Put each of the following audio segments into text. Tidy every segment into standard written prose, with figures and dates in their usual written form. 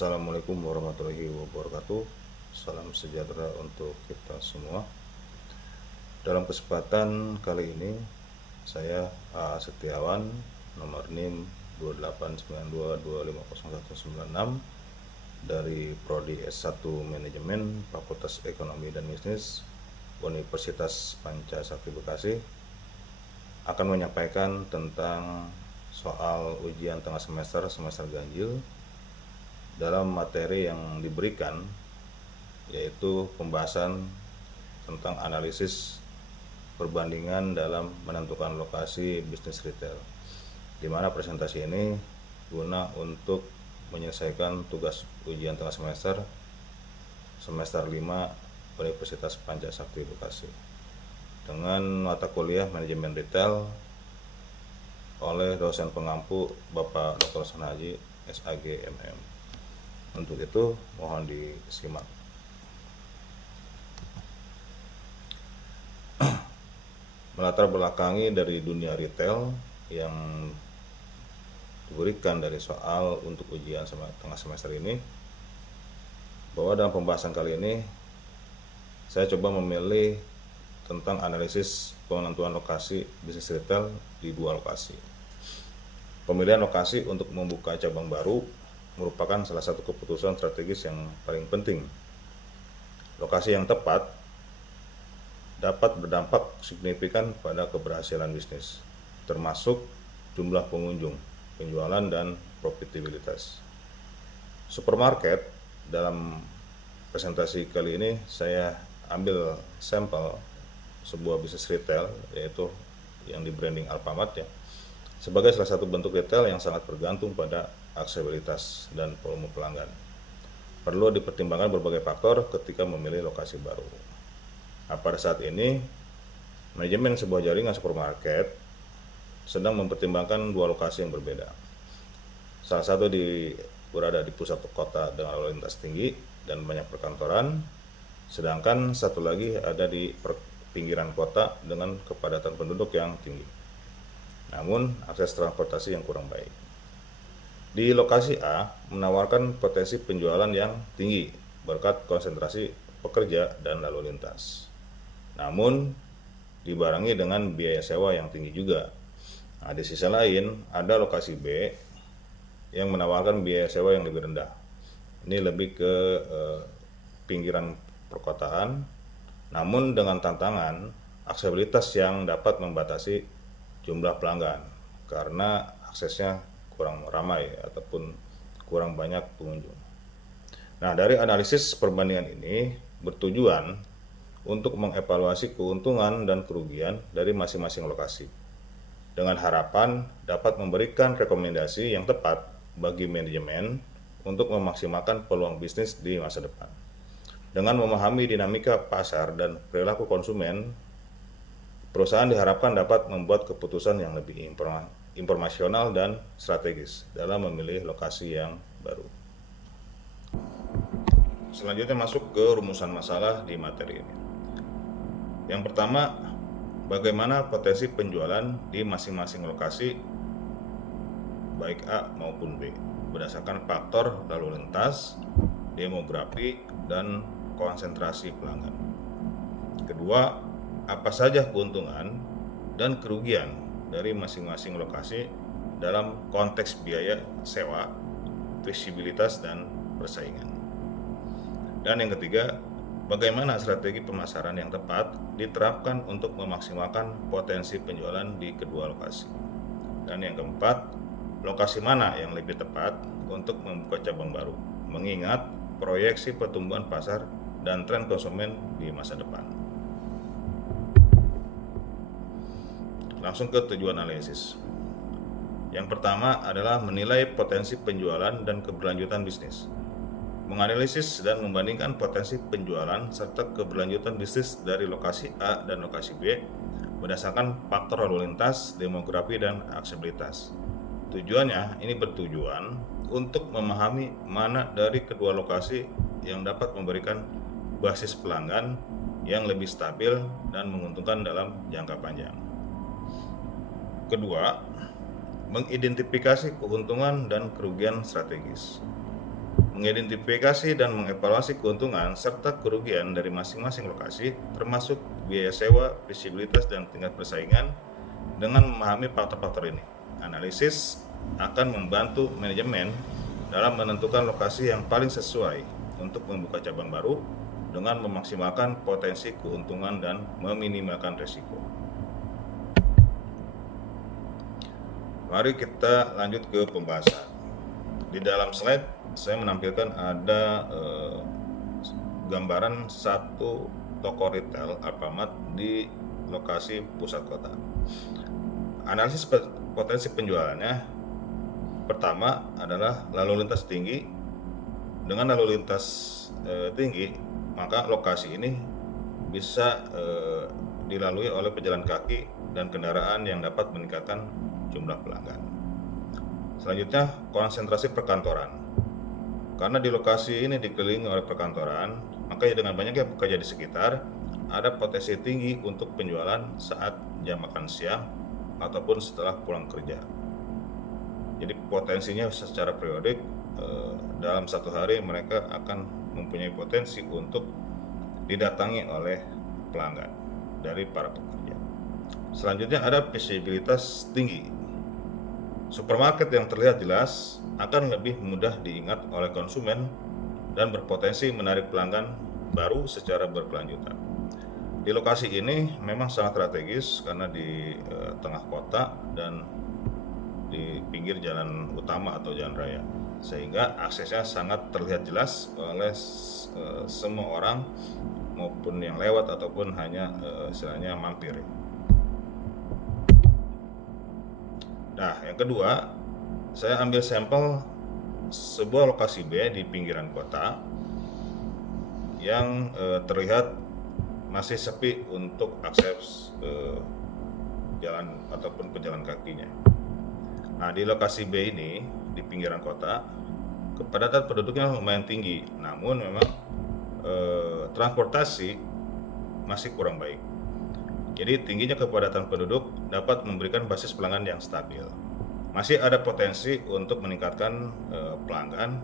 Assalamualaikum warahmatullahi wabarakatuh. Salam sejahtera untuk kita semua. Dalam kesempatan kali ini saya A. Setiawan, nomor NIM 2892250196 dari Prodi S1 Manajemen Fakultas Ekonomi dan Bisnis Universitas Pancasakti Bekasi akan menyampaikan tentang soal ujian tengah semester ganjil dalam materi yang diberikan, yaitu pembahasan tentang analisis perbandingan dalam menentukan lokasi bisnis retail, di mana presentasi ini guna untuk menyelesaikan tugas ujian tengah semester 5 Universitas Pancasakti Bekasi dengan mata kuliah manajemen retail oleh dosen pengampu Bapak Dr. Haji SAG MM. Untuk itu mohon disimak. Melatar belakangi dari dunia retail yang diberikan dari soal untuk ujian tengah semester ini, bahwa dalam pembahasan kali ini saya coba memilih tentang analisis penentuan lokasi bisnis retail di dua lokasi. Pemilihan lokasi untuk membuka cabang baru merupakan salah satu keputusan strategis yang paling penting. Lokasi yang tepat dapat berdampak signifikan pada keberhasilan bisnis, termasuk jumlah pengunjung, penjualan, dan profitabilitas. Supermarket, dalam presentasi kali ini saya ambil sampel sebuah bisnis retail, yaitu yang di branding Alfamart ya, sebagai salah satu bentuk retail yang sangat bergantung pada aksesibilitas dan volume pelanggan. Perlu dipertimbangkan berbagai faktor ketika memilih lokasi baru. Nah, pada saat ini, manajemen sebuah jaringan supermarket sedang mempertimbangkan dua lokasi yang berbeda. Salah satu berada di pusat kota dengan lalu lintas tinggi dan banyak perkantoran, sedangkan satu lagi ada di pinggiran kota dengan kepadatan penduduk yang tinggi, namun akses transportasi yang kurang baik. Di lokasi A menawarkan potensi penjualan yang tinggi berkat konsentrasi pekerja dan lalu lintas, namun dibarengi dengan biaya sewa yang tinggi juga. Nah, di sisi lain ada lokasi B yang menawarkan biaya sewa yang lebih rendah. Ini lebih ke pinggiran perkotaan, namun dengan tantangan aksesibilitas yang dapat membatasi jumlah pelanggan karena aksesnya kurang ramai ataupun kurang banyak pengunjung. Nah, dari analisis perbandingan ini bertujuan untuk mengevaluasi keuntungan dan kerugian dari masing-masing lokasi, dengan harapan dapat memberikan rekomendasi yang tepat bagi manajemen untuk memaksimalkan peluang bisnis di masa depan. Dengan memahami dinamika pasar dan perilaku konsumen, perusahaan diharapkan dapat membuat keputusan yang lebih informasional dan strategis dalam memilih lokasi yang baru. Selanjutnya masuk ke rumusan masalah di materi ini. Yang pertama, bagaimana potensi penjualan di masing-masing lokasi baik A maupun B berdasarkan faktor lalu lintas, demografi, dan konsentrasi pelanggan. Kedua, apa saja keuntungan dan kerugian dari masing-masing lokasi dalam konteks biaya sewa, visibilitas, dan persaingan. Dan yang ketiga, bagaimana strategi pemasaran yang tepat diterapkan untuk memaksimalkan potensi penjualan di kedua lokasi. Dan yang keempat, lokasi mana yang lebih tepat untuk membuka cabang baru, mengingat proyeksi pertumbuhan pasar dan tren konsumen di masa depan. Langsung ke tujuan analisis. Yang pertama adalah menilai potensi penjualan dan keberlanjutan bisnis. Menganalisis dan membandingkan potensi penjualan serta keberlanjutan bisnis dari lokasi A dan lokasi B berdasarkan faktor lalu lintas, demografi, dan aksesibilitas. Tujuannya ini bertujuan untuk memahami mana dari kedua lokasi yang dapat memberikan basis pelanggan yang lebih stabil dan menguntungkan dalam jangka panjang. Kedua, mengidentifikasi keuntungan dan kerugian strategis. mengidentifikasi dan mengevaluasi keuntungan serta kerugian dari masing-masing lokasi, termasuk biaya sewa, visibilitas, dan tingkat persaingan. Dengan memahami faktor-faktor ini, analisis akan membantu manajemen dalam menentukan lokasi yang paling sesuai untuk membuka cabang baru dengan memaksimalkan potensi keuntungan dan meminimalkan risiko. Mari kita lanjut ke pembahasan. Di dalam slide saya menampilkan ada gambaran satu toko retail Alfamart di lokasi pusat kota. Analisis potensi penjualannya, pertama adalah lalu lintas tinggi. Dengan lalu lintas tinggi, maka lokasi ini bisa dilalui oleh pejalan kaki dan kendaraan yang dapat meningkatkan jumlah pelanggan. Selanjutnya, konsentrasi perkantoran. Karena di lokasi ini dikelilingi oleh perkantoran, maka dengan banyaknya pekerja di sekitar, ada potensi tinggi untuk penjualan saat jam makan siang ataupun setelah pulang kerja. Jadi potensinya secara periodik dalam satu hari mereka akan mempunyai potensi untuk didatangi oleh pelanggan dari para pekerja. Selanjutnya ada visibilitas tinggi. Supermarket yang terlihat jelas akan lebih mudah diingat oleh konsumen dan berpotensi menarik pelanggan baru secara berkelanjutan. Di lokasi ini memang sangat strategis karena di tengah kota dan di pinggir jalan utama atau jalan raya, sehingga aksesnya sangat terlihat jelas oleh semua orang maupun yang lewat ataupun hanya istilahnya mampir. Nah, yang kedua, saya ambil sampel sebuah lokasi B di pinggiran kota yang terlihat masih sepi untuk akses jalan ataupun pejalan kakinya. Nah, di lokasi B ini di pinggiran kota, kepadatan penduduknya lumayan tinggi, namun memang transportasi masih kurang baik. Jadi tingginya kepadatan penduduk dapat memberikan basis pelanggan yang stabil. Masih ada potensi untuk meningkatkan pelanggan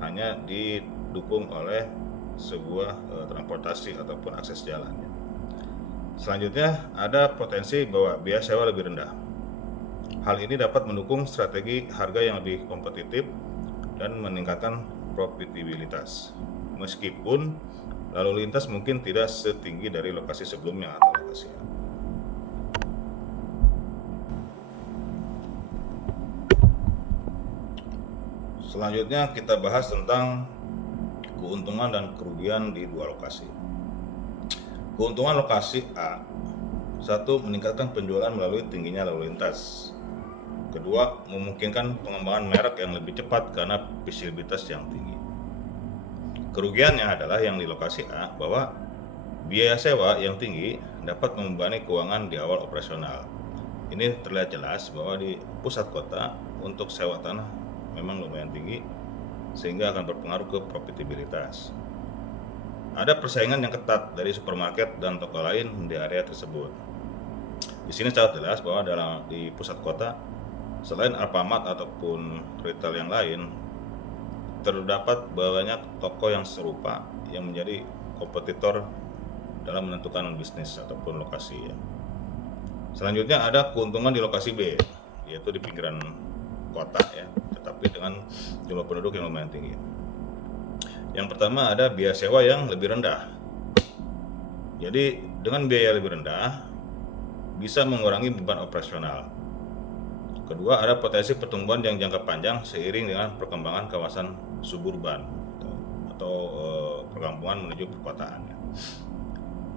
hanya didukung oleh sebuah transportasi ataupun akses jalannya. Selanjutnya ada potensi bahwa biaya sewa lebih rendah. Hal ini dapat mendukung strategi harga yang lebih kompetitif dan meningkatkan profitabilitas. Meskipun lalu lintas mungkin tidak setinggi dari lokasi sebelumnya atau lokasi. Selanjutnya kita bahas tentang keuntungan dan kerugian di dua lokasi. Keuntungan lokasi A. 1. Meningkatkan penjualan melalui tingginya lalu lintas. Kedua, memungkinkan pengembangan merek yang lebih cepat karena visibilitas yang tinggi. Kerugiannya adalah yang di lokasi A, bahwa biaya sewa yang tinggi dapat membebani keuangan di awal operasional. Ini terlihat jelas bahwa di pusat kota untuk sewa tanah memang lumayan tinggi, sehingga akan berpengaruh ke profitabilitas. Ada persaingan yang ketat dari supermarket dan toko lain di area tersebut. Di sini sangat jelas bahwa di pusat kota, selain Alfamart ataupun retail yang lain, terdapat banyak toko yang serupa yang menjadi kompetitor dalam menentukan bisnis ataupun lokasi ya. Selanjutnya ada keuntungan di lokasi B, yaitu di pinggiran kota ya, tetapi dengan jumlah penduduk yang lumayan tinggi. Yang pertama ada biaya sewa yang lebih rendah. Jadi dengan biaya lebih rendah bisa mengurangi beban operasional. Kedua, ada potensi pertumbuhan yang jangka panjang seiring dengan perkembangan kawasan suburban atau perkampungan menuju perkotaan.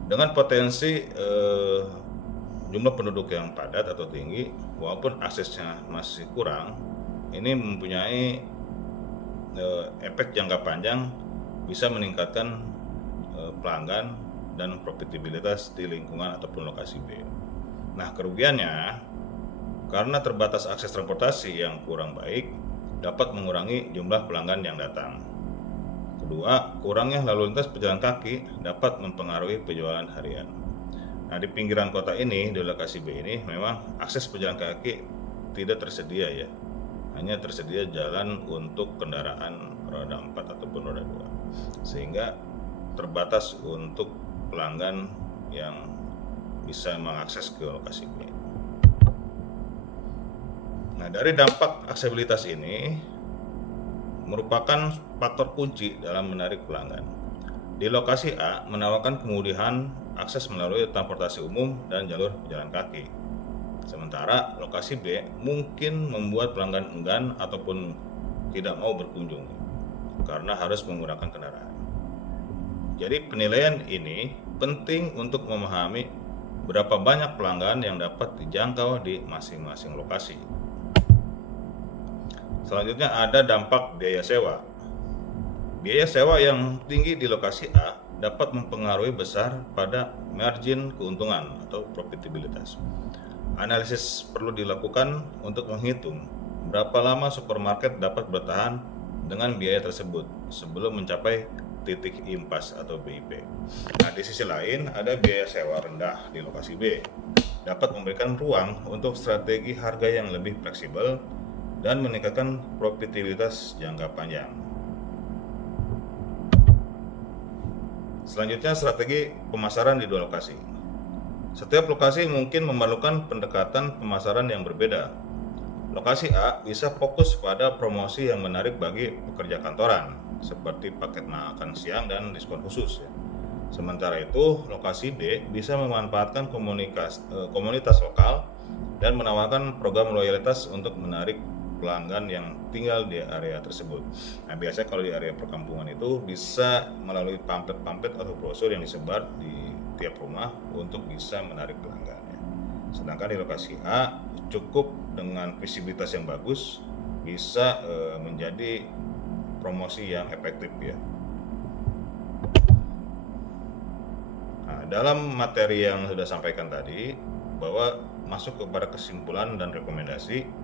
Dengan potensi jumlah penduduk yang padat atau tinggi, walaupun aksesnya masih kurang, ini mempunyai efek jangka panjang, bisa meningkatkan pelanggan dan profitabilitas di lingkungan ataupun lokasi B. Nah, kerugiannya karena terbatas akses transportasi yang kurang baik, dapat mengurangi jumlah pelanggan yang datang. Kedua, kurangnya lalu lintas pejalan kaki dapat mempengaruhi penjualan harian. Nah, di pinggiran kota ini, di lokasi B ini, memang akses pejalan kaki tidak tersedia ya. Hanya tersedia jalan untuk kendaraan roda 4 ataupun roda 2, sehingga terbatas untuk pelanggan yang bisa mengakses ke lokasi B. Nah, dari dampak aksesibilitas ini merupakan faktor kunci dalam menarik pelanggan. Di lokasi A menawarkan kemudahan akses melalui transportasi umum dan jalur pejalan kaki. Sementara lokasi B mungkin membuat pelanggan enggan ataupun tidak mau berkunjung karena harus menggunakan kendaraan. Jadi penilaian ini penting untuk memahami berapa banyak pelanggan yang dapat dijangkau di masing-masing lokasi. Selanjutnya ada dampak biaya sewa. Biaya sewa yang tinggi di lokasi A dapat mempengaruhi besar pada margin keuntungan atau profitabilitas. Analisis perlu dilakukan untuk menghitung berapa lama supermarket dapat bertahan dengan biaya tersebut sebelum mencapai titik impas atau BIP. Nah, di sisi lain ada biaya sewa rendah di lokasi B dapat memberikan ruang untuk strategi harga yang lebih fleksibel dan meningkatkan profitabilitas jangka panjang. Selanjutnya, strategi pemasaran di dua lokasi. Setiap lokasi mungkin memerlukan pendekatan pemasaran yang berbeda. Lokasi A bisa fokus pada promosi yang menarik bagi pekerja kantoran, seperti paket makan siang dan diskon khusus. Sementara itu, lokasi B bisa memanfaatkan komunitas lokal dan menawarkan program loyalitas untuk menarik pelanggan yang tinggal di area tersebut. Nah, biasanya kalau di area perkampungan itu bisa melalui pamflet-pamflet atau brosur yang disebar di tiap rumah untuk bisa menarik pelanggan. Sedangkan di lokasi A cukup dengan visibilitas yang bagus bisa menjadi promosi yang efektif ya. Nah, dalam materi yang sudah sampaikan tadi bahwa masuk kepada kesimpulan dan rekomendasi.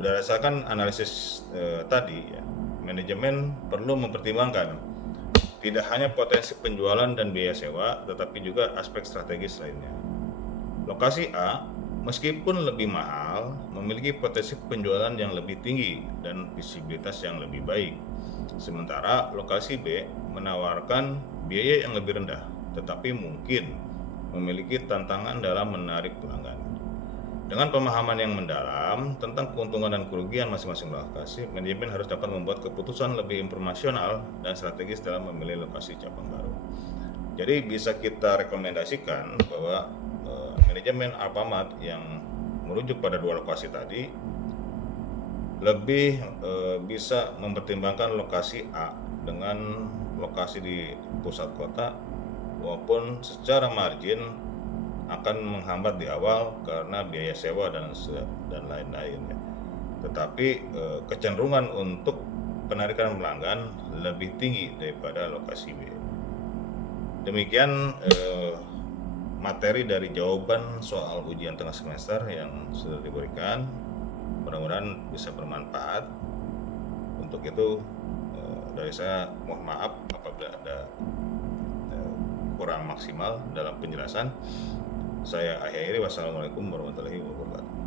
Berdasarkan analisis tadi, ya, manajemen perlu mempertimbangkan tidak hanya potensi penjualan dan biaya sewa, tetapi juga aspek strategis lainnya. Lokasi A, meskipun lebih mahal, memiliki potensi penjualan yang lebih tinggi dan visibilitas yang lebih baik. Sementara lokasi B menawarkan biaya yang lebih rendah, tetapi mungkin memiliki tantangan dalam menarik pelanggan. Dengan pemahaman yang mendalam tentang keuntungan dan kerugian masing-masing lokasi, manajemen harus dapat membuat keputusan lebih informasional dan strategis dalam memilih lokasi cabang baru. Jadi bisa kita rekomendasikan bahwa manajemen Alfamart yang merujuk pada dua lokasi tadi lebih bisa mempertimbangkan lokasi A dengan lokasi di pusat kota, walaupun secara margin akan menghambat di awal karena biaya sewa dan lain-lain ya. Tetapi kecenderungan untuk penarikan pelanggan lebih tinggi daripada lokasi B. Demikian materi dari jawaban soal ujian tengah semester yang sudah diberikan. Mudah-mudahan bisa bermanfaat. Untuk itu dari saya mohon maaf apabila ada kurang maksimal dalam penjelasan. Saya akhiri. Wassalamualaikum warahmatullahi wabarakatuh.